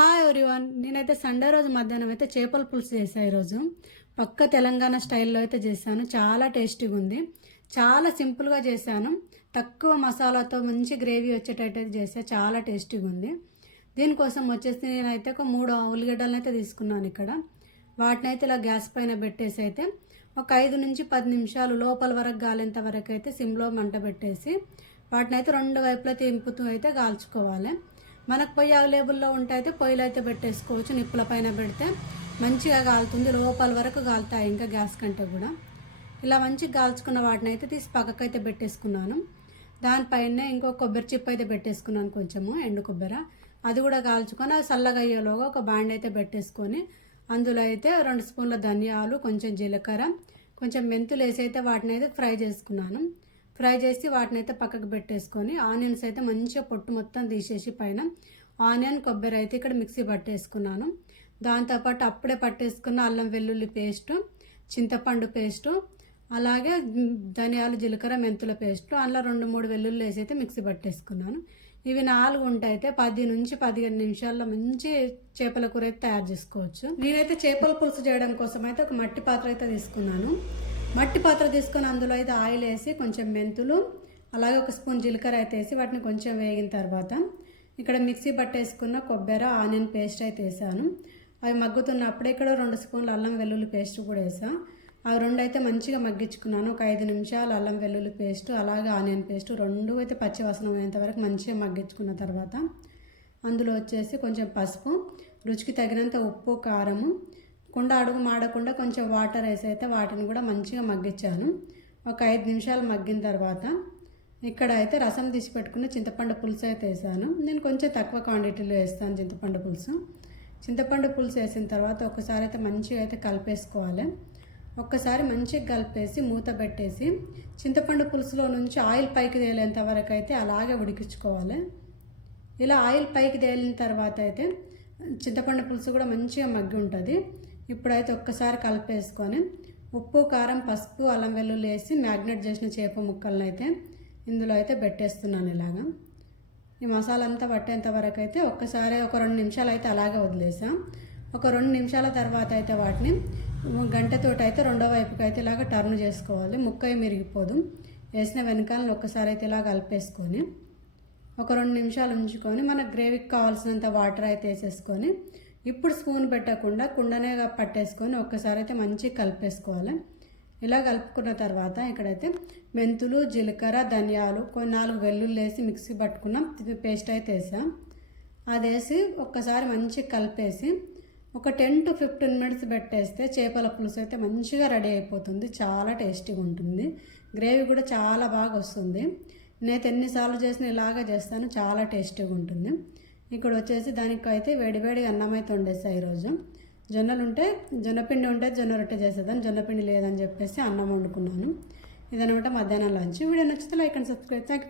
Hi everyone, నేనైతే Sunday రోజు మధ్యాహ్నం అయితే చేపల పులుసు చేశాను. ఈరోజు పక్క తెలంగాణ స్టైల్లో అయితే చేశాను. చాలా టేస్టీగా ఉంది. చాలా సింపుల్గా చేశాను. తక్కువ మసాలాతో మంచి గ్రేవీ వచ్చేటట్టు చేశాను. చాలా టేస్టీగా ఉంది. దీనికోసం వచ్చేసి నేనైతే ఒక 3 ఉల్లిగడ్డలను అయితే తీసుకున్నాను. ఇక్కడ వాటిని అయితే ఇలా గ్యాస్ పైన పెట్టేసి అయితే ఒక 5 నుంచి 10 నిమిషాలు లోపల వరకు గాలేంత వరకు అయితే సిమ్లో మంట పెట్టేసి వాటిని అయితే 2 వైపులా తింపుతూ అయితే కాల్చుకోవాలి. మనకు పొయ్యి అవైలబుల్లో ఉంటే అయితే పొయ్యిలో అయితే పెట్టేసుకోవచ్చు. నిప్పుల పైన పెడితే మంచిగా కాలుతుంది. లోపల వరకు కాలుతాయి, ఇంకా గ్యాస్ కంటే కూడా. ఇలా మంచిగా కాల్చుకున్న వాటిని అయితే తీసి పక్కకు అయితే పెట్టేసుకున్నాను. దానిపైనే ఇంకో కొబ్బరి చిప్ప అయితే పెట్టేసుకున్నాను, కొంచెము ఎండు కొబ్బరి. అది కూడా కాల్చుకొని అది చల్లగా అయ్యేలోగా ఒక బాండ్ అయితే పెట్టేసుకొని అందులో అయితే 2 స్పూన్ల ధనియాలు, కొంచెం జీలకర్ర, కొంచెం మెంతులు వేసి అయితే వాటిని అయితే ఫ్రై చేసుకున్నాను. ఫ్రై చేసి వాటిని అయితే పక్కకు పెట్టేసుకొని ఆనియన్స్ అయితే మంచిగా పొట్టు మొత్తం తీసేసి పైన ఆనియన్ కొబ్బరి అయితే ఇక్కడ మిక్సీ పట్టేసుకున్నాను. దాంతోపాటు అప్పుడే పట్టేసుకున్న అల్లం వెల్లుల్లి పేస్టు, చింతపండు పేస్టు, అలాగే ధనియాలు, జీలకర్ర, మెంతుల పేస్టు, అందులో 2-3 వెల్లుల్లి వేసి అయితే మిక్సీ పట్టేసుకున్నాను. ఇవి 4 ఉంటాయి అయితే 10 నుంచి 15 నిమిషాల్లో మంచి చేపల కూర అయితే తయారు చేసుకోవచ్చు. నేనైతే చేపల పులుసు చేయడం కోసం అయితే ఒక మట్టి పాత్ర అయితే తీసుకున్నాను. మట్టి పాత్ర తీసుకొని అందులో అయితే ఆయిల్ వేసి కొంచెం మెంతులు, అలాగే 1 స్పూన్ జీలకర్ర అయితే వేసి వాటిని కొంచెం వేగిన తర్వాత ఇక్కడ మిక్సీ పట్టేసుకున్న కొబ్బరి, ఆనియన్ పేస్ట్ అయితే వేసాను. అవి మగ్గుతున్నప్పుడే ఇక్కడ 2 స్పూన్లు అల్లం వెల్లుల్లి పేస్ట్ కూడా వేసాను. అవి 2 అయితే మంచిగా మగ్గించుకున్నాను. ఒక 5 నిమిషాలు అల్లం వెల్లుల్లి పేస్ట్ అలాగే ఆనియన్ పేస్ట్ 2 అయితే పచ్చి వాసన పోయేంత వరకు మంచిగా మగ్గించుకున్న తర్వాత అందులో వచ్చేసి కొంచెం పసుపు, రుచికి తగినంత ఉప్పు, కారము, కుండ అడుగు మాడకుండా కొంచెం వాటర్ వేసి అయితే వాటిని కూడా మంచిగా మగ్గించాను. ఒక 5 నిమిషాలు మగ్గిన తర్వాత ఇక్కడ అయితే రసం తీసి పెట్టుకున్న చింతపండు పులుసు అయితే వేసాను. నేను కొంచెం తక్కువ క్వాంటిటీలో వేస్తాను చింతపండు పులుసు. చింతపండు పులుసు వేసిన తర్వాత ఒకసారి అయితే మంచిగా అయితే కలిపేసుకోవాలి. ఒక్కసారి మంచిగా కలిపేసి మూత పెట్టేసి చింతపండు పులుసులో నుంచి ఆయిల్ పైకి తేలేంత వరకు అయితే అలాగే ఉడికించుకోవాలి. ఇలా ఆయిల్ పైకి తేలిన తర్వాత అయితే చింతపండు పులుసు కూడా మంచిగా మగ్గి ఉంటుంది. ఇప్పుడైతే ఒక్కసారి కలిపేసుకొని ఉప్పు, కారం, పసుపు, అల్లం వెల్లుల్లి వేసి మ్యాగ్నేట్ చేసిన చేప ముక్కలను అయితే ఇందులో అయితే పెట్టేస్తున్నాను. ఇలాగా ఈ మసాలా అంతా పట్టేంత వరకు అయితే ఒక్కసారి ఒక 2 నిమిషాలు అయితే అలాగే వదిలేసాం. ఒక 2 నిమిషాల తర్వాత అయితే వాటిని గంటతోటి అయితే రెండో వైపుకి అయితే ఇలాగ టర్న్ చేసుకోవాలి. ముక్క మిరిగిపోదు. వేసిన వెనకాలను ఒక్కసారి అయితే ఇలా కలిపేసుకొని ఒక 2 నిమిషాలు ఉంచుకొని మన గ్రేవీకి కావాల్సినంత వాటర్ అయితే వేసేసుకొని ఇప్పుడు స్పూన్ పెట్టకుండా కుండనే పట్టేసుకొని ఒక్కసారి అయితే మంచిగా కలిపేసుకోవాలి. ఇలా కలుపుకున్న తర్వాత ఇక్కడైతే మెంతులు, జీలకర్ర, ధనియాలు, 4 వెల్లుల్లి వేసి మిక్సీ పట్టుకున్న పేస్ట్ అయితే వేసాం. అది వేసి ఒక్కసారి మంచిగా కలిపేసి ఒక 10 to 15 మినిట్స్ పెట్టేస్తే చేపల పులుసు అయితే మంచిగా రెడీ అయిపోతుంది. చాలా టేస్టీగా ఉంటుంది. గ్రేవీ కూడా చాలా బాగా వస్తుంది. నేనైతే ఎన్నిసార్లు చేసినా ఇలాగా చేస్తాను. చాలా టేస్టీగా ఉంటుంది. ఇక్కడ వచ్చేసి దానికైతే వేడివేడి అన్నం అయితే వండేస్తాను. ఈరోజు జొన్నపిండి ఉంటే జొన్న రొట్టె చేసేదాన్ని, జొన్నపిండి లేదని చెప్పేసి అన్నం వండుకున్నాను. ఇదనమాట మధ్యాహ్నం లంచ్. వీడియో నచ్చితే like and subscribe. Thank you.